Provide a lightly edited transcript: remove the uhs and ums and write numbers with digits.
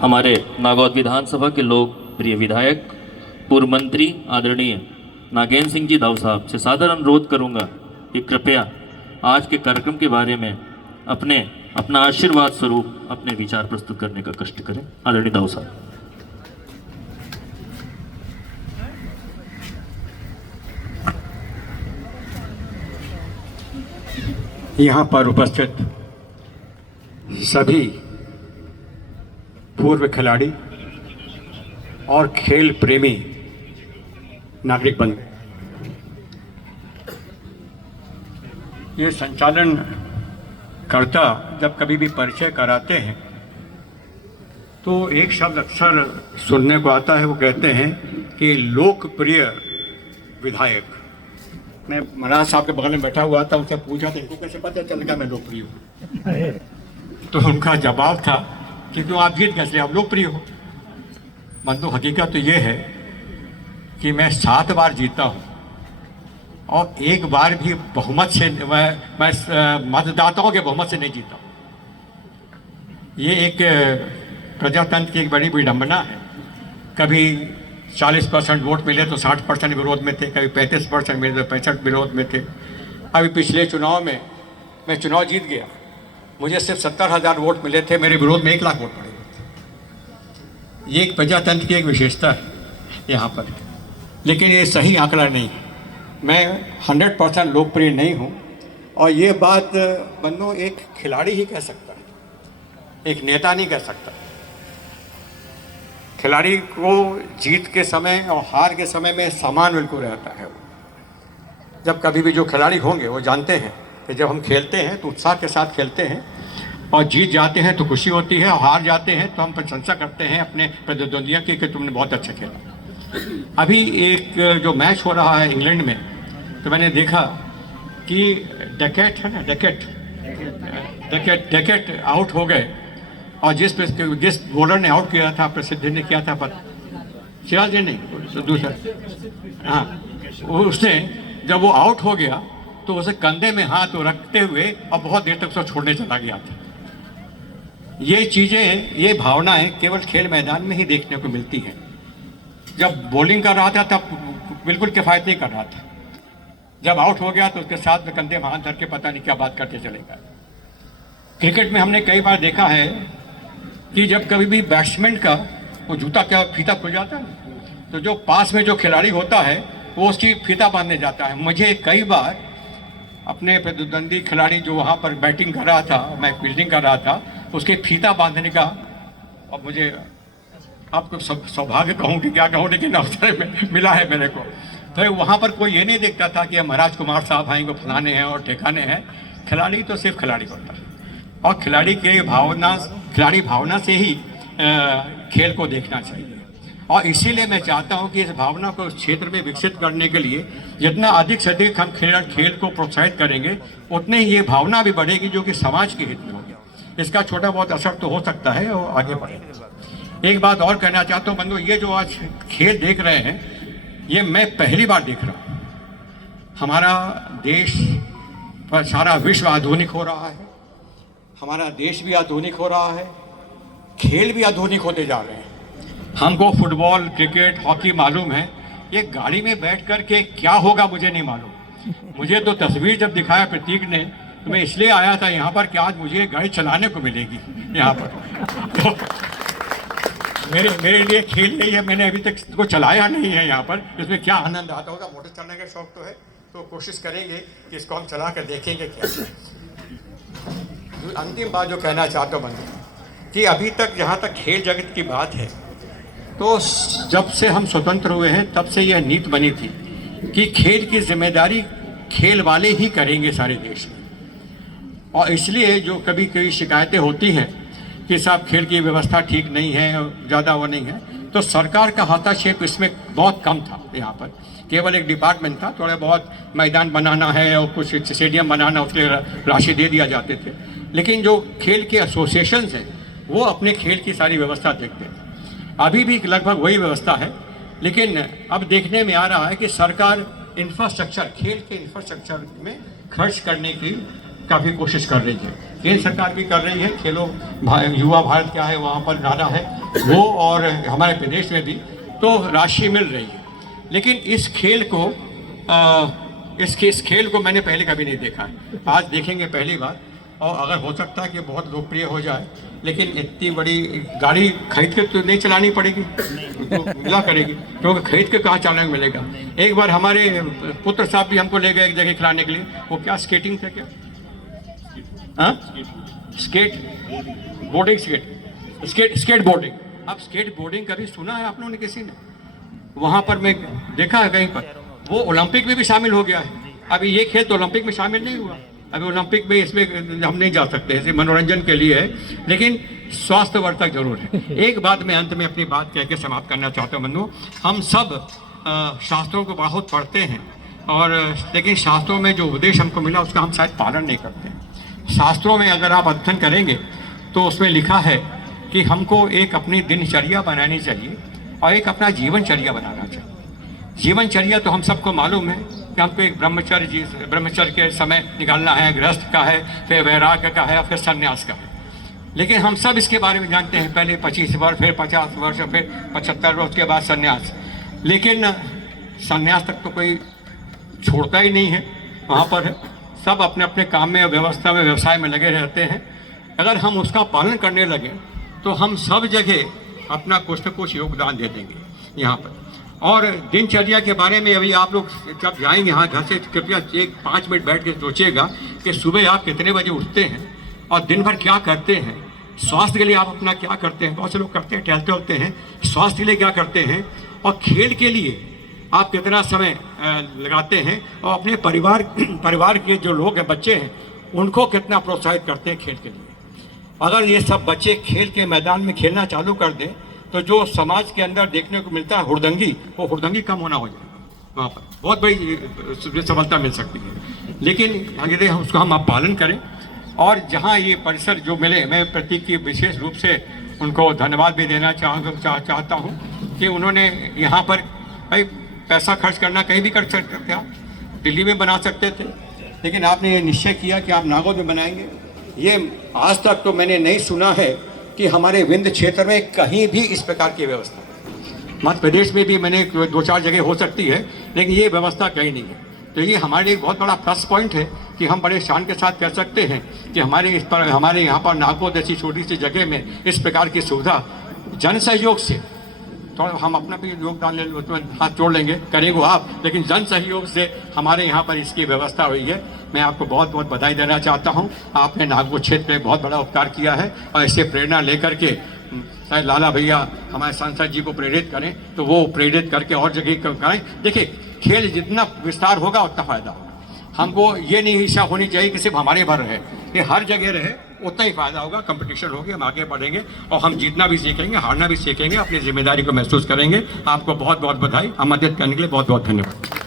हमारे नागौद विधानसभा के लोकप्रिय विधायक पूर्व मंत्री आदरणीय नागेंद्र सिंह जी दाऊ साहब से सादर अनुरोध करूंगा कि कृपया आज के कार्यक्रम के बारे में अपना आशीर्वाद स्वरूप अपने विचार प्रस्तुत करने का कष्ट करें। आदरणीय दाऊ साहब। यहाँ पर उपस्थित सभी पूर्व खिलाड़ी और खेल प्रेमी नागरिक बंधु, ये संचालन कर्ता जब कभी भी परिचय कराते हैं तो एक शब्द अक्सर सुनने को आता है, वो कहते हैं कि लोकप्रिय विधायक। मैं महाराज साहब के बगल में बैठा हुआ था, उनसे पूछा था इनको कैसे पता चल गया मैं लोकप्रिय हूँ, तो उनका जवाब था कि क्यों आप जीत कैसे आप लोकप्रिय हो। बंधु हकीकत तो ये है कि मैं 7 बार जीता हूँ और एक बार भी बहुमत से मैं मतदाताओं के बहुमत से नहीं जीता हूँ। ये एक प्रजातंत्र की एक बड़ी विडंबना है। कभी 40% वोट मिले तो 60% विरोध में थे, कभी 35% मिले तो 65% विरोध में थे। अभी पिछले चुनाव में मैं चुनाव जीत गया, मुझे सिर्फ 70,000 वोट मिले थे, मेरे विरोध में 1 लाख वोट पड़े थे। ये एक प्रजातंत्र की एक विशेषता है यहाँ पर, लेकिन ये सही आंकड़ा नहीं है। मैं 100% लोकप्रिय नहीं हूँ और ये बात बंधु एक खिलाड़ी ही कह सकता है, एक नेता नहीं कह सकता। खिलाड़ी को जीत के समय और हार के समय में समान बिल्कुल रहता है। जब कभी भी जो खिलाड़ी होंगे वो जानते हैं कि जब हम खेलते हैं तो उत्साह के साथ खेलते हैं और जीत जाते हैं तो खुशी होती है, और हार जाते हैं तो हम प्रशंसा करते हैं अपने प्रतिद्वंदियों की कि तुमने बहुत अच्छा खेला। अभी एक जो मैच हो रहा है इंग्लैंड में, तो मैंने देखा कि डेकेट है ना, डेकेट आउट हो गए और जिस बॉलर ने आउट किया था, प्रसिद्धि ने किया था, पर सिराज ने नहीं, तो दूसरा, हाँ, उसने जब वो आउट हो गया तो उसे कंधे में हाथ रखते हुए और बहुत देर तक उसको छोड़ने चला गया था। ये चीज़ें, ये भावनाएं केवल खेल मैदान में ही देखने को मिलती हैं। जब बॉलिंग कर रहा था तब बिल्कुल किफ़ायत नहीं कर रहा था, जब आउट हो गया तो उसके साथ में कंधे में हाथ धर के पता नहीं क्या बात करते चलेगा। क्रिकेट में हमने कई बार देखा है कि जब कभी भी बैट्समैन का वो जूता का फीता खुल जाता है तो जो पास में जो खिलाड़ी होता है वो उसकी फीता बांधने जाता है। मुझे कई बार अपने प्रतिद्वंदी खिलाड़ी जो वहाँ पर बैटिंग कर रहा था, मैं फील्डिंग कर रहा था, उसके फीता बांधने का, अब मुझे आपको सौभाग्य कहूँ कि क्या कहूँ, लेकिन अवसर में मिला है मेरे को। तो वहाँ पर कोई ये नहीं देखता था कि महाराज कुमार साहब आएंगे, फलाने हैं और ठिकाने हैं। खिलाड़ी तो सिर्फ खिलाड़ी होता है और खिलाड़ी भावना से ही खेल को देखना चाहिए। और इसीलिए मैं चाहता हूं कि इस भावना को इस क्षेत्र में विकसित करने के लिए जितना अधिक से अधिक हम खेल को प्रोत्साहित करेंगे, उतने ही ये भावना भी बढ़ेगी जो कि समाज के हित में होगी। इसका छोटा बहुत असर तो हो सकता है और आगे बढ़ेगा। एक बात और कहना चाहता हूँ बंधु, ये जो आज खेल देख रहे हैं ये मैं पहली बार देख रहा हूँ। हमारा देश पर सारा विश्व आधुनिक हो रहा है, हमारा देश भी आधुनिक हो रहा है, खेल भी आधुनिक होते जा रहे हैं। हमको फुटबॉल, क्रिकेट, हॉकी मालूम है, ये गाड़ी में बैठ कर के क्या होगा मुझे नहीं मालूम। मुझे तो तस्वीर जब दिखाया प्रतीक ने तो मैं इसलिए आया था यहाँ पर कि आज मुझे गाड़ी चलाने को मिलेगी यहाँ पर। तो मेरे लिए खेल यही है, मैंने अभी तक इसको चलाया नहीं है यहाँ पर, इसमें क्या आनंद आता होगा। मोटर चलाने का शौक तो है, तो कोशिश करेंगे कि इसको हम चला कर देखेंगे क्या। अंतिम बात जो कहना चाहता हूँ बंधु कि अभी तक जहाँ तक खेल जगत की बात है, तो जब से हम स्वतंत्र हुए हैं तब से यह नीति बनी थी कि खेल की जिम्मेदारी खेल वाले ही करेंगे सारे देश में। और इसलिए जो कभी कभी शिकायतें होती हैं कि साहब खेल की व्यवस्था ठीक नहीं है, ज़्यादा वो नहीं है, तो सरकार का हस्तक्षेप इसमें बहुत कम था। यहाँ पर केवल एक डिपार्टमेंट था, थोड़ा बहुत मैदान बनाना है और कुछ स्टेडियम बनाना, उसके लिए राशि दे दिया जाते थे। लेकिन जो खेल के एसोसिएशंस हैं वो अपने खेल की सारी व्यवस्था देखते थे। अभी भी लगभग वही व्यवस्था है, लेकिन अब देखने में आ रहा है कि सरकार इंफ्रास्ट्रक्चर, खेल के इंफ्रास्ट्रक्चर में खर्च करने की काफ़ी कोशिश कर रही है। केंद्र सरकार भी कर रही है, युवा भारत क्या है वहाँ पर नारा है वो, और हमारे प्रदेश में भी तो राशि मिल रही है। लेकिन इस खेल को मैंने पहले कभी नहीं देखा है, आज देखेंगे पहली बार। और अगर हो सकता है कि बहुत लोकप्रिय हो जाए, लेकिन इतनी बड़ी गाड़ी खरीद के तो नहीं चलानी पड़ेगी, तो मिला करेगी, क्योंकि खरीद के कहाँ चलाने मिलेगा। एक बार हमारे पुत्र साहब भी हमको ले गए एक जगह खिलाने के लिए, वो क्या स्केटिंग था क्या, हाँ स्केट बोर्डिंग। अब स्केट बोर्डिंग कभी सुना है आप लोगों ने किसी ने? वहाँ पर मैं देखा है कहीं पर, वो ओलंपिक में भी शामिल हो गया है। अभी ये खेल तो ओलंपिक में शामिल नहीं हुआ, अभी ओलंपिक में इसमें हम नहीं जा सकते, ऐसे मनोरंजन के लिए है, लेकिन स्वास्थ्यवर्धक जरूर है। एक बात मैं अंत में अपनी बात कह के समाप्त करना चाहता हूँ बंधु, हम सब शास्त्रों को बहुत पढ़ते हैं, और लेकिन शास्त्रों में जो उपदेश हमको मिला उसका हम शायद पालन नहीं करते हैं। शास्त्रों में अगर आप अध्ययन करेंगे तो उसमें लिखा है कि हमको एक अपनी दिनचर्या बनानी चाहिए और एक अपना जीवनचर्या बनाना चाहिए। जीवनचर्या तो हम सबको मालूम है कि हमको एक ब्रह्मचर्य के समय निकालना है, गृहस्थ का है, फिर वैराग्य का है, फिर संन्यास का है। लेकिन हम सब इसके बारे में जानते हैं, पहले 25 वर्ष, फिर 50 वर्ष, फिर 75 वर्ष के बाद संन्यास। लेकिन संन्यास तक तो कोई छोड़ता ही नहीं है, वहाँ पर है। सब अपने अपने काम में, व्यवस्था में, व्यवसाय में लगे रहते हैं। अगर हम उसका पालन करने लगे तो हम सब जगह अपना कुछ न कुछ योगदान दे देंगे यहाँ पर। और दिनचर्या के बारे में अभी आप लोग जब जाएंगे यहाँ घर से, कृपया 5 मिनट बैठ के सोचिएगा कि सुबह आप कितने बजे उठते हैं और दिन भर क्या करते हैं। स्वास्थ्य के लिए आप अपना क्या करते हैं, बहुत से लोग करते हैं, टहलते होते हैं। स्वास्थ्य के लिए क्या करते हैं, और खेल के लिए आप कितना समय लगाते हैं, और अपने परिवार के जो लोग हैं, बच्चे हैं, उनको कितना प्रोत्साहित करते हैं खेल के लिए। अगर ये सब बच्चे खेल के मैदान में खेलना चालू कर दें तो जो समाज के अंदर देखने को मिलता है हुड़दंगी, वो हुड़दंगी कम होना हो जाए, वहाँ पर बहुत बड़ी सफलता मिल सकती है। लेकिन यदि उसको हम पालन करें, और जहाँ ये परिसर जो मिले, मैं प्रतीक की विशेष रूप से उनको धन्यवाद भी देना चाहता हूँ कि उन्होंने यहाँ पर, भाई पैसा खर्च करना कहीं भी कर सकते थे, आप दिल्ली में बना सकते थे, लेकिन आपने ये निश्चय किया कि आप नागौर में बनाएंगे। ये आज तक तो मैंने नहीं सुना है कि हमारे विंध्य क्षेत्र में कहीं भी इस प्रकार की व्यवस्था है। मध्य प्रदेश में भी मैंने 2-4 जगह हो सकती है, लेकिन ये व्यवस्था कहीं नहीं है। तो ये हमारे लिए एक बहुत बड़ा प्लस पॉइंट है कि हम बड़े शान के साथ कह सकते हैं कि हमारे यहाँ पर नागौर जैसी छोटी सी जगह में इस प्रकार की सुविधा जन सहयोग से, तो हम अपना भी योगदान ले, उसमें हाथ जोड़ लेंगे, करेंगे आप, लेकिन जन सहयोग से हमारे यहाँ पर इसकी व्यवस्था हुई है। मैं आपको बहुत बहुत बधाई देना चाहता हूँ। आपने नागौर क्षेत्र में बहुत बड़ा उपकार किया है, और इससे प्रेरणा लेकर के शायद लाला भैया हमारे सांसद जी को प्रेरित करें, तो वो प्रेरित करके और जगह करें। देखिए, खेल जितना विस्तार होगा उतना फायदा होगा। हमको ये नहीं इच्छा होनी चाहिए कि सिर्फ हमारे भर रहे, ये हर जगह रहे, उतना ही फायदा होगा। कंपटीशन होगी, हम आगे बढ़ेंगे, और हम जीतना भी सीखेंगे, हारना भी सीखेंगे, अपनी जिम्मेदारी को महसूस करेंगे। आपको बहुत बहुत बधाई। आमंत्रित करने के लिए बहुत बहुत धन्यवाद।